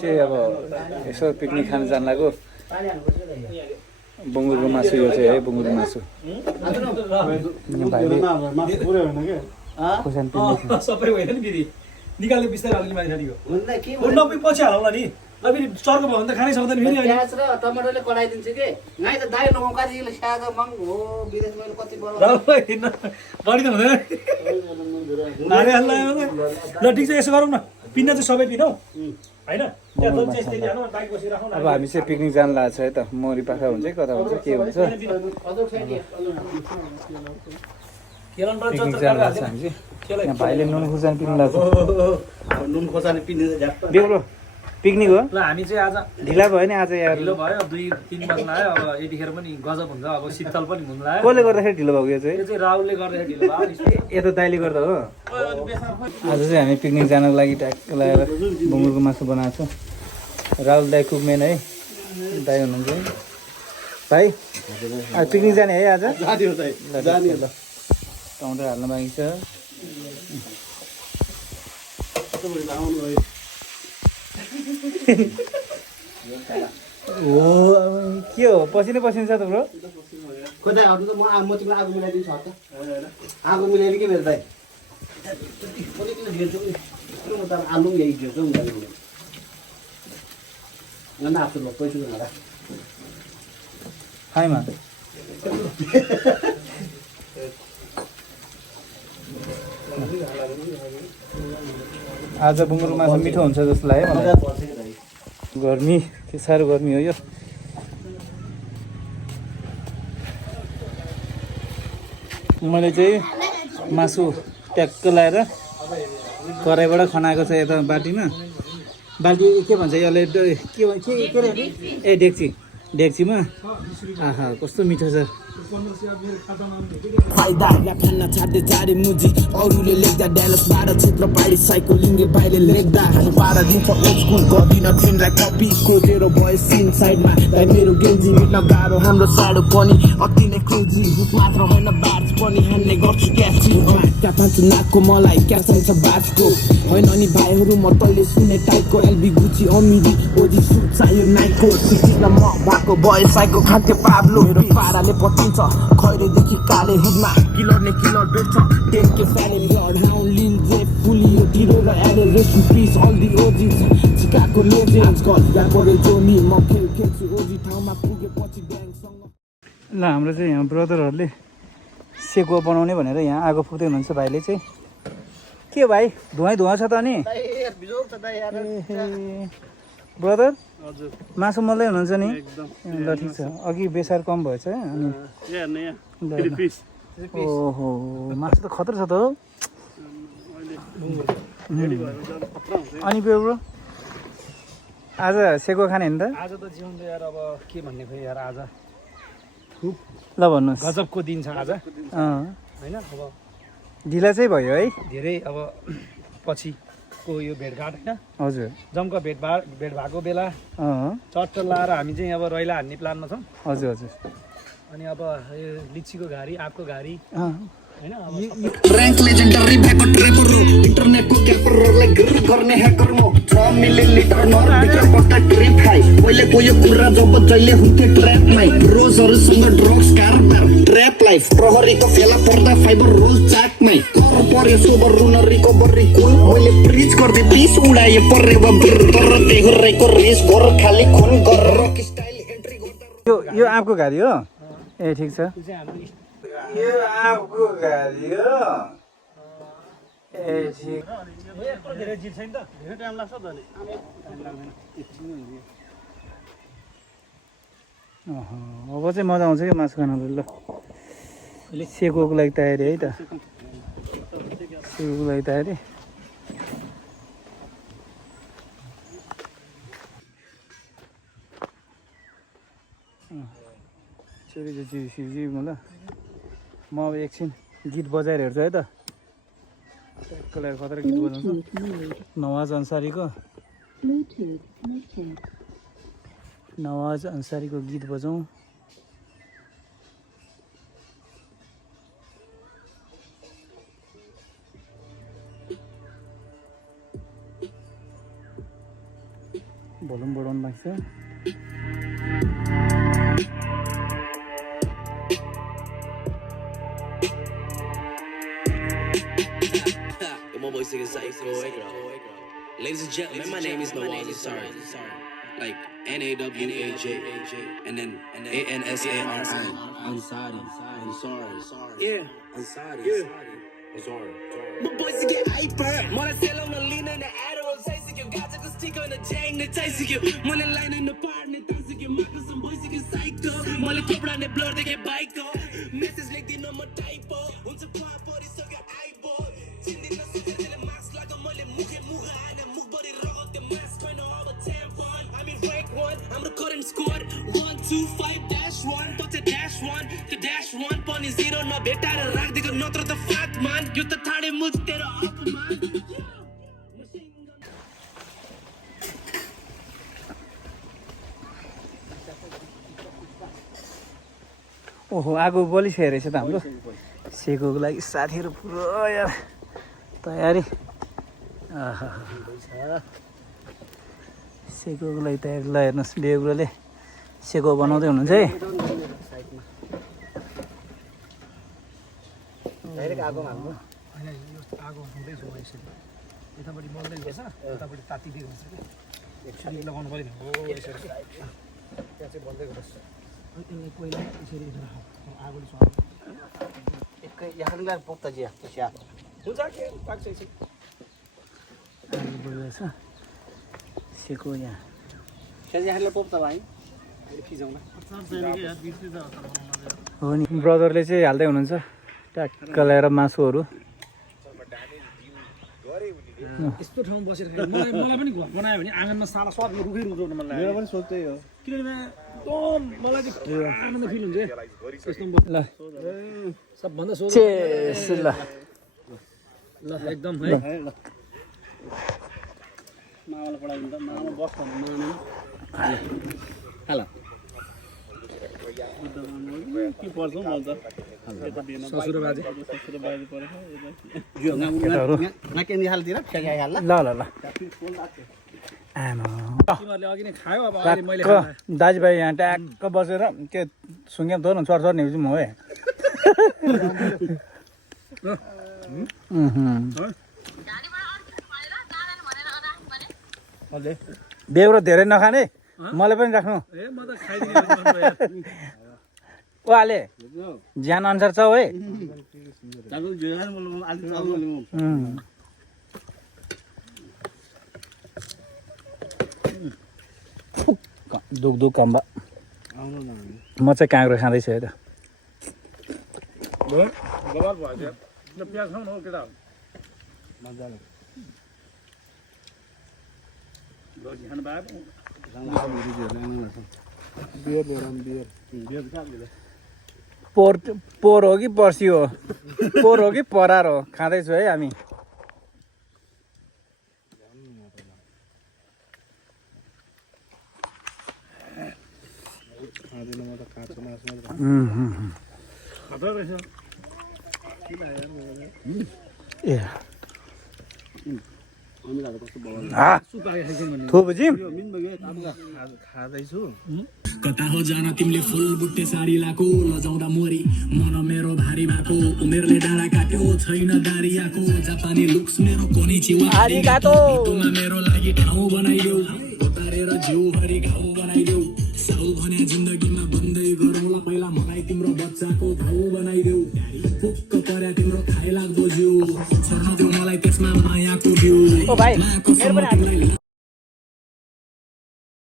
चाहिँ अब यसो पिकनिक खान जान लाग्यो बुङ्गुरको मासु यो चाहिँ है बुङ्गुरको मासु भाइले खोर्सानी पिन्दै सबै होइन नि दिदी निकाल्ने बिस्तारै अलिकति माथि साथीको नब्बे पछि हालौँला नि ल फेरि चर्को भयो भने त खानै सक्दैन फेरि प्याज र टमाटरले कडाइदिन्छु कि नाइ त दाइ नौकाजीले साग मङ हो विदेश मैले कति बढी त हुँदैन हाले हाल्ला ल ठिक छ यसो गरौँ न पिन्न चाहिँ सबै पिनौ होइन अब हामी चाहिँ पिकनिक जानु लागेको छ है त मौरी पाखा हुन्छ कता हुन्छ के हुन्छ पिकनिक जानु लाग्छ हामी चाहिँ यहाँ भाइले नुन खुर्सानी पिन्नु लाग्छ नुन खोर्सानी पिन्ने बेग्रो पिकनिक हो ल हामी चाहिँ आज ढिला भयो नि आज यहाँ ढिलो भयो 2-3 बज्न आयो अब यतिखेर पनि गजब हुन्छ अब शीतल पनि हुन लाग्यो कसले गर्दाखेरि ढिलो भएको यो यो चाहिँ राहुलले गर्दाखेरि ढिलो भयो यो त दाइले गर्दा हो आज चाहिँ हामी पिकनिक जानको लागि ट्याक्क लगाएर बुङ्गुरको मासु बनाएको छौँ राहुल दाई कुकमेन है दाई हुनुहुन्छ भाइ आज पिकनिक जाने है आज टमाटर हाल्नु बाँकी छ हो के हो पसिनै पसिना छ तिम्रो खोइ आउनु त म तिमीलाई आगो मिलाइदिन्छु त आगो मिलाइदिनु के मेरो दाइ आलु पनि यही दिएको नि आफू लोक पैसा होला खाइमा आज बुङ्गुरको मासु मिठो हुन्छ जस्तो लाग्यो मलाई गर्मी के साह्रो गर्मी हो यो मैले चाहिँ मासु ट्याक्क लाएर कराईबाट खनाएको छ यता बाटीमा बाल्टी के भन्छ यसले के अरे ए डेक्चीमा आहा कस्तो मिठो छ फाइदा खाना छाड्दै जाडे मुजी अरूले लेख्दा ड्यालसबाट क्षेत्र पाडी साइकोलिङले बाहिर लेख्दा 12 दिन ओल्ड स्कुल गर्दिन ट्रेनलाई कपी खोजेर भयो सिन साइडमा दाइ मेरो गेन्जी मिट्न गाह्रो हाम्रो साडो पनि अति नै क्रेजी रुख मात्र होइन बाज पनि हान्ने गर्छु क्याची क्या पान्छु नाकको मलाई क्या चाहिन्छ बाजको होइन नि भाइहरू म तैले सुने टाइपको एलबी गुची अमिरी ओजी सुट चाहियो नाइको सिक्न म भएको भयो साइको खान्थे पाब्लो मेरो पाराले पतिन्छ खैरेदेखि काले हुडमा किलर ने किलर बेच्छ 10K फ्याले ब्लड हाउन्ड लिन्जे फुलियो ढिलो र एले rest in peace all the OGs Chicago legends कल या परे जोनी म खेल्छु ओजी ठाउँमा पुगेपछि ग्याङसँग ल हाम्रो चाहिँ यहाँ ब्रदरहरूले सेकुवा बनाउने भनेर यहाँ आगो फुक्दै हुनुहुन्छ भाइले चाहिँ के भाइ धुवा छ त नि ब्रदर मासु मल्दै हुनुहुन्छ नि ल ठिक छ अघि बेसार कम भएछ अनि ओहो मासु त खतरा छ त हो अनि ब्रो आज सेकुवा खाने नि त आज त जीवन त यार अब के भन्ने खोइ यार आज ल भन्नुहोस् गजबको दिन छ आज होइन अब ढिला चाहिँ भयो है धेरै अब पछिको यो भेटघाट होइन हजुर जम्का भेट भएको बेला चट्ट लाएर हामी चाहिँ अब रैला हान्ने प्लानमा छौँ हजुर हजुर अनि अब यो लिचीको घारी आँपको घारी होइन रैंक लेजेंडरी भएको ट्रेपर इन्टरनेटको क्यापरलाई ग्रिप गर्ने ह्याकर म 6 मिलिलिटर नर भित्र पक्का ट्रिप खाइ पहिले कोही कुरा जब जहिले हुन्थे ट्र्यापमै रोजहरुसँग ड्रग्स कारबार ट्र्याप लाइफ प्रहरीको फेला पर्दा फाइबर रोज चाकमै कर पर्यो सोबर रुन रिकभरी कुल मैले प्रिच गर्दै पिस उडाए पर्रे बब्र तर तेहुरेको रेस गर खाली खुन गर रक स्टाइल एन्ट्री गर्दा यो आँपको घारी हो ए ठिक छ यो आँपको घारी हो ए ठिक धेरै जित छैन त धेरै टाइम लाग्छ त अब चाहिँ मजा आउँछ कि मासु खानु ल सेकोको लागि तयारी है त सेकोको लागि तयारी चोरी चिरी मलाई म अब एकछिन गीत बजाएर हेर्छु है त त्यसलाई खतरा गीत बजाउँछु नवाज अन्सारीको गीत बजाउँ भोल्युम बढाउनु लाग्छ My voice is psycho. Ladies and gentlemen, my name is Nawaz Ansari. Like Nawaj, and then Ansari. Yeah, Ansari. My boys get hyper. Mona sell on the lean and the arrow. Chasing you, got to stick on the chain. They chasing you. Mona line in the partner. Dancing you, Marcus, some boys get psycho. Mona top down the blur, they get bike. Message like the number typo. Once a pop, body so get eyeball. Chindi na super tele mask like a mole. Mukhe muga and mukh body rock the mask. When all the tampon. I'm in rank 1. I'm recording squad. 125-1. Touch a -1. The -1 pon is 0. No beta raak deko natra the fat man. You the thade mujh tera apman. ओहो आगो बलिसकेको रहेछ त हाम्रो सेकोको लागि साथीहरू पुरो यार तयारी सेकोको लागि तयारी ल हेर्नुहोस् बेगुरोले सेको बनाउँदै हुनुहुन्छ है आगो हाल्नु आगो हुँदैछ यसरी यतापट्टि बल्दै गर्छ यतापट्टि तातिदिएको हुन्छ कि एकछिन लगाउनु पऱ्यो नि हो यसरी त्यहाँ चाहिँ बल्दै गर्छ यसलाई पहिला यसरी आगोले स्वाद एकै यहाँ पोख्त जिया स्या हुन्छ के पाक्छ एकछिन आगो बलिरहेछ सेको यहाँ स्या यहाँले पोख्त भाइ फिजाउन हो नि ब्रदरले चाहिँ हाल्दै हुनुहुन्छ ट्याक्क ल्याएर मासुहरू यस्तो ठाउँ बसेर खायो मलाई पनि घर बनायो भने आँगनमा साला स्वादमा रुखै रुचाउन मन लाग्यो पनि सोच्दै हो किनभने एकदम मलाई चाहिँ आनन्द फिल हुन्छ यस्तो ल सबभन्दा सोच चेस ल ल एकदम है मामालाई पढाउनु त मामा बस भन्नु हाल के पर्छ म त ससुर बाजे यो नाकेनी हालतिर फ्याँकै हाल ल ल ल आमा तिमीहरूले अघि नै खायो अब अहिले मैले ट्याक्क दाजुभाइ यहाँ ट्याक्क बसेर के सुँगे दोर्नु चर नेउछु म है बेग्रो धेरै नखाने मलाई पनि राख्नु ए म त खाइदिने ओले ज्यान अनुसार छ है दुख दुख कम्बा म चाहिँ काँक्रो खाँदैछु है त गबार भयो त्यो प्याज खाउँ न केटा खानु भयो पोर हो कि पर्सी हो पोर हो कि परार हो खाँदैछु है हामी ए थोपजिम खाँदैछु कता हो जान तिमीले फुल बुट्टे साडी लाको लजाउँदा मोरी मन मेरो भारी भएको उमेरले डाँडा काट्यो छैन गाडी आएको जापानी लुक्स मेरो कोनिचिवा तुमा मेरो लागि ठाउँ बनाइदेऊ उतारेर जिउभरि घाउ बनाइदेऊ साउ भने जिन्दगीमा बन्दै गरौँ पहिला मलाई तिम्रो बच्चाको घाउ बनाइदेऊ पुक्क पर्या तिम्रो खाइ लाग्दो जिउ छोड्न देऊ मलाई त्यसमा मायाको बिउ